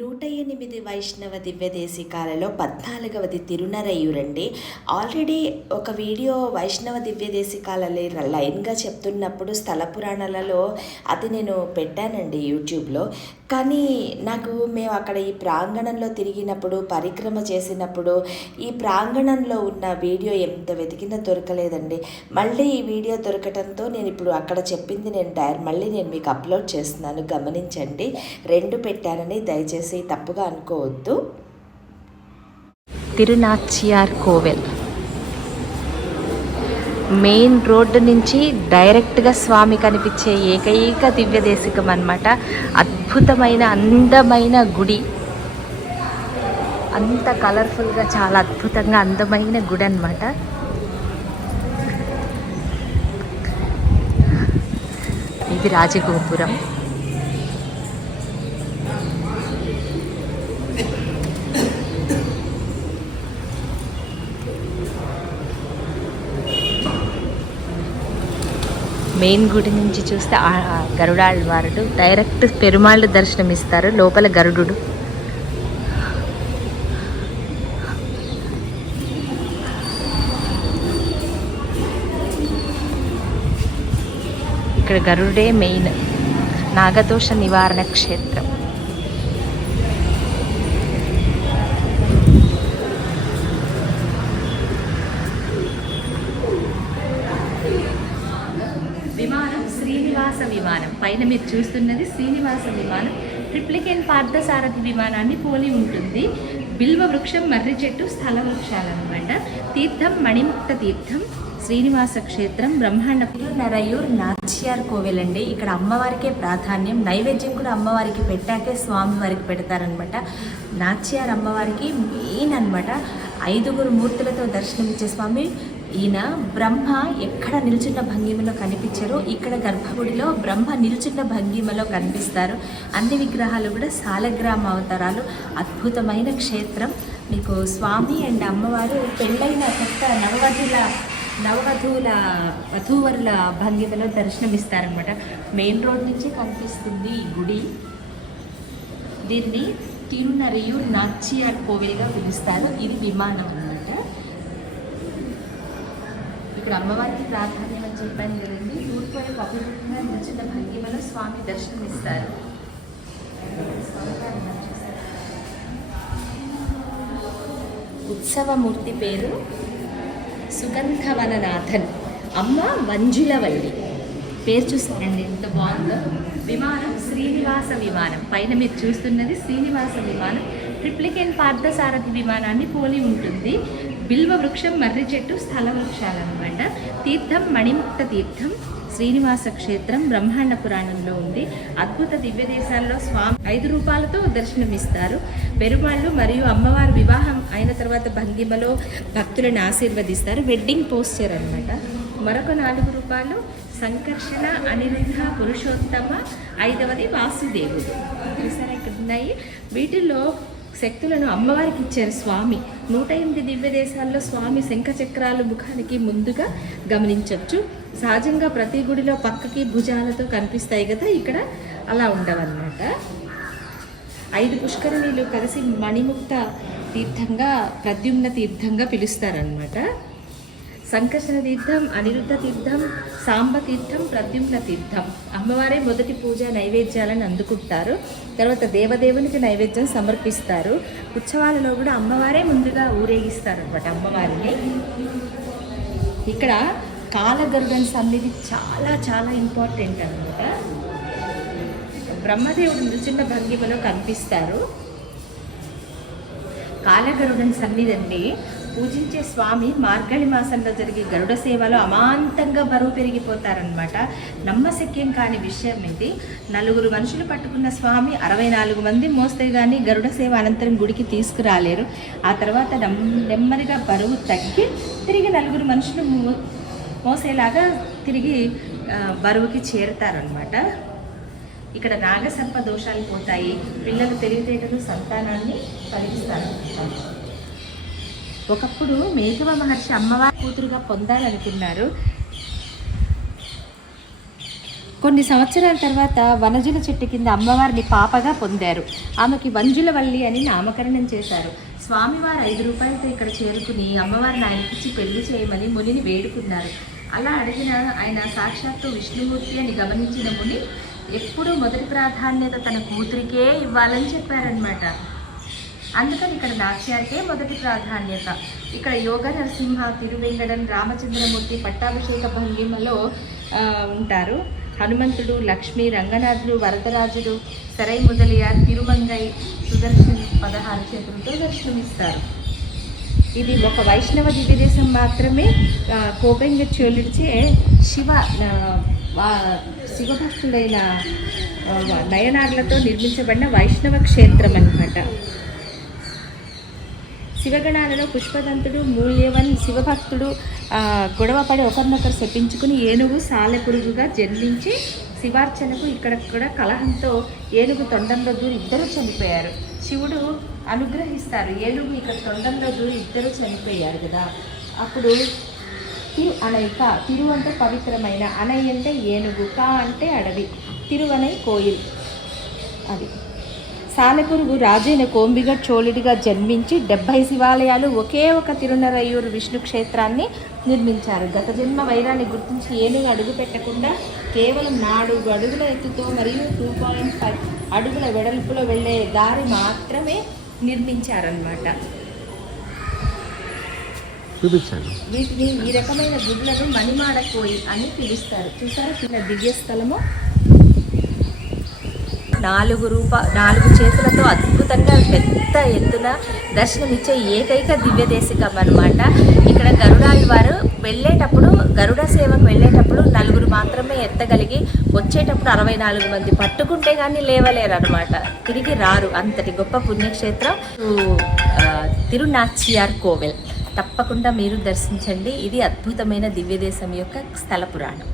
108 వైష్ణవ దివ్యదేశికాలలో 14వది తిరునరయ్యూరండి. ఆల్రెడీ ఒక వీడియో వైష్ణవ దివ్యదేశికాలలో లైన్గా చెప్తున్నప్పుడు స్థల పురాణాలలో అది నేను పెట్టానండి యూట్యూబ్లో. కానీ మేము అక్కడ ఈ ప్రాంగణంలో తిరిగినప్పుడు, పరిక్రమ చేసినప్పుడు ఈ ప్రాంగణంలో ఉన్న వీడియో ఎంత వెతికినా దొరకలేదండి. మళ్ళీ ఈ వీడియో దొరకటంతో నేను ఇప్పుడు అక్కడ చెప్పింది మళ్ళీ నేను మీకు అప్లోడ్ చేస్తున్నాను, గమనించండి. 2 పెట్టానని దయచేసి తప్పుగా అనుకోవద్దు. తిరునాచియార్ కోవెల్ మెయిన్ రోడ్డు నుంచి డైరెక్ట్గా స్వామి కనిపించే ఏకైక దివ్యదేశికం అన్నమాట. అద్భుతమైన అందమైన గుడి, అంత కలర్ఫుల్గా చాలా అద్భుతంగా అందమైన గుడి అన్నమాట. ఇది రాజగోపురం. మెయిన్ గుడి నుంచి చూస్తే గరుడాళ్వారుడు డైరెక్ట్ పెరుమాళ్ళు దర్శనమిస్తారు. లోపల గరుడు. ఇక్కడ గరుడే మెయిన్ నాగదోష నివారణ క్షేత్రం. విమానం శ్రీనివాస విమానం. పైన మీరు చూస్తున్నది శ్రీనివాస విమానం. ట్రిప్లికేన్ పార్థసారథి విమానాన్ని పోలి ఉంటుంది. బిల్వ వృక్షం, మర్రి చెట్టు స్థల వృక్షాలన్నమాట. తీర్థం మణిముక్త తీర్థం, శ్రీనివాస క్షేత్రం, బ్రహ్మాండ నరయూర్ నాచియార్ కోవెల్ అండి. ఇక్కడ అమ్మవారికే ప్రాధాన్యం. నైవేద్యం కూడా అమ్మవారికి పెట్టాకే స్వామి వారికి పెడతారనమాట. నాచియార్ అమ్మవారికి మెయిన్ అనమాట. 5 మూర్తులతో దర్శనమిచ్చే స్వామి. ఈయన బ్రహ్మ ఎక్కడ నిల్చున్న భంగిమలో కనిపించారో ఇక్కడ గర్భగుడిలో బ్రహ్మ నిల్చున్న భంగిమలో కనిపిస్తారు. అన్ని విగ్రహాలు కూడా సాలగ్రామ అవతారాలు. అద్భుతమైన క్షేత్రం. మీకు స్వామి అండ్ అమ్మవారు పెళ్ళైన కొత్త వధూవరుల భంగిమలో దర్శనమిస్తారనమాట. మెయిన్ రోడ్ నుంచి కనిపిస్తుంది ఈ గుడి. దీన్ని తిరునరయూర్ నాచియార్ కోవెల్గా పిలుస్తారు. ఇది విమానం అన్నమాట. ఇక్కడ అమ్మవారికి ప్రాధాన్యం అని చెప్పాను కదండి. తూర్పు వైపు అభివృద్ధిగా నిలిచిన భంగిమలో స్వామి దర్శనమిస్తారు. ఉత్సవమూర్తి పేరు సుగంధవననాథన్. అమ్మ మంజులవల్లి. పేరు చూస్తారండి ఎంత బాగుందో. విమానం శ్రీనివాస విమానం. పైన మీరు చూస్తున్నది శ్రీనివాస విమానం. ట్రిప్లికేన్ పార్థసారథి విమానాన్ని పోలి ఉంటుంది. బిల్వ వృక్షం, మర్రి చెట్టు స్థల వృక్షాలన్నమాట. తీర్థం మణిముక్త తీర్థం, శ్రీనివాస క్షేత్రం బ్రహ్మాండ పురాణంలో ఉంది. అద్భుత దివ్యదేశాల్లో స్వామి 5 రూపాలతో దర్శనమిస్తారు. పెరుమాళ్ళు మరియు అమ్మవారి వివాహం అయిన తర్వాత భంగిమలో భక్తులను ఆశీర్వదిస్తారు. వెడ్డింగ్ పోస్చర్ అన్నమాట. మరొక 4 రూపాలు సంకర్షణ, అనిరుద్ధ, పురుషోత్తమ. 5వది వాసుదేవుడు. చూసారా ఇక్కడ ఉన్నాయి. వీటిల్లో శక్తులను అమ్మవారికి ఇచ్చారు స్వామి. 108 దివ్యదేశాల్లో స్వామి శంఖచక్రాలు ముఖానికి ముందుగా గమనించవచ్చు. సహజంగా ప్రతి గుడిలో పక్కకి భుజాలతో కనిపిస్తాయి కదా, ఇక్కడ అలా ఉండవన్నమాట. 5 పుష్కరిణీలు కలిసి మణిముక్త తీర్థంగా, ప్రద్యుమ్న తీర్థంగా పిలుస్తారనమాట. సంకర్షణ తీర్థం, అనిరుద్ధ తీర్థం, సాంబ తీర్థం, ప్రద్యుమ్న తీర్థం. అమ్మవారే మొదటి పూజ నైవేద్యాలను అందుకుంటారు. తర్వాత దేవదేవునికి నైవేద్యం సమర్పిస్తారు. ఉత్సవాలలో కూడా అమ్మవారే ముందుగా ఊరేగిస్తారు అనమాట అమ్మవారిని. ఇక్కడ కాలగరుడన్ సన్నిధి చాలా చాలా ఇంపార్టెంట్ అనమాట. బ్రహ్మదేవుడు నిల్చున్న భంగిమలో కనిపిస్తారు. కాలగరుడన్ సన్నిధి అండి. పూజించే స్వామి మార్గళి మాసంలో జరిగే గరుడ సేవలో అమాంతంగా బరువు పెరిగిపోతారనమాట. నమ్మశక్యం కాని విషయం ఇది. 4 మనుషులు పట్టుకున్న స్వామి 64 మంది మోస్తే కానీ గరుడ సేవ అనంతరం గుడికి తీసుకురాలేరు. ఆ తర్వాత నెమ్మదిగా బరువు తగ్గి తిరిగి 4 మనుషులు మోసేలాగా తిరిగి బరువుకి చేరుతారనమాట. ఇక్కడ నాగసర్ప దోషాలు పోతాయి. పిల్లలు తెలివితేటలు సంతానాన్ని కలిగిస్తారు. ఒకప్పుడు మేఘవ మహర్షి అమ్మవారి కూతురుగా పొందాలనుకున్నారు. కొన్ని సంవత్సరాల తర్వాత వనజుల చెట్టు కింద అమ్మవారిని పాపగా పొందారు. ఆమెకి వంజులవల్లి అని నామకరణం చేశారు. స్వామివారు 5 రూపాయలతో ఇక్కడ చేరుకుని అమ్మవారిని ఆయనకిచ్చి పెళ్లి చేయమని మునిని వేడుకున్నారు. అలా అడిగిన ఆయన సాక్షాత్తు విష్ణుమూర్తి అని గమనించిన ముని ఎప్పుడూ మొదటి ప్రాధాన్యత తన కూతురికే ఇవ్వాలని చెప్పారనమాట. అందుకని ఇక్కడ నాట్యానికే మొదటి ప్రాధాన్యత. ఇక్కడ యోగ నరసింహ, తిరువెంగడన్, రామచంద్రమూర్తి పట్టాభిషేక భంగిమలో ఉంటారు. హనుమంతుడు, లక్ష్మి, రంగనాథుడు, వరదరాజుడు, సరై ముదలియార్, తిరుమంగై, సుదర్శన్ 16 చేతులతో దర్శనమిస్తారు. ఇది ఒక వైష్ణవ దివ్యదేశం మాత్రమే. కోపెంగ చోళుడిచే శివభక్తుడైన నయనార్లతో నిర్మించబడిన వైష్ణవ క్షేత్రం అన్నమాట. శివగణాలలో పుష్పదంతుడు, మూల్యవన్, శివభక్తుడు గొడవపడి ఒకరినొకరు శపించుకుని ఏనుగు సాలెపురుగుగా జన్మించి శివార్చనకు ఇక్కడక్కడ కలహంతో ఏనుగు తొండంలో దూరి ఇద్దరు చనిపోయారు. శివుడు అనుగ్రహిస్తారు. ఏనుగు ఇక్కడ తొండంలో దూరి ఇద్దరు చనిపోయారు కదా. అప్పుడు తిరు అనైక, తిరు అంటే పవిత్రమైన, అనై అంటే ఏనుగు, కా అంటే అడవి, తిరువనై కోయిల్. అది సాలెపురుగు రాజైన కోంబిగడ్ చోళుడిగా జన్మించి 70 శివాలయాలు, ఒకే ఒక తిరునరయ్యూరు విష్ణు క్షేత్రాన్ని నిర్మించారు. గత జన్మ వైరాన్ని గుర్తించి ఏనుగు అడుగు పెట్టకుండా కేవలం 4 అడుగుల ఎత్తుతో మరియు 2.5 అడుగుల వెడల్పులో వెళ్ళే దారి మాత్రమే నిర్మించారన్నమాట. వీటిని ఈ రకమైన గుడ్లను మణిమాడ కోయి అని పిలుస్తారు. చూసారా చిన్న దివ్య స్థలము. 4 చేతులతో అద్భుతంగా పెద్ద ఎత్తున దర్శనమిచ్చే ఏకైక దివ్యదేశికం అన్నమాట. ఇక్కడ గరుడాయి వారు వెళ్ళేటప్పుడు, గరుడ సేవకు వెళ్ళేటప్పుడు 4 మాత్రమే ఎత్తగలిగి వచ్చేటప్పుడు 64 మంది పట్టుకుంటే కానీ లేవలేరు అనమాట. తిరిగి రారు. అంతటి గొప్ప పుణ్యక్షేత్రం తిరునాచియార్ కోవెల్. తప్పకుండా మీరు దర్శించండి. ఇది అద్భుతమైన దివ్యదేశం యొక్క స్థల పురాణం.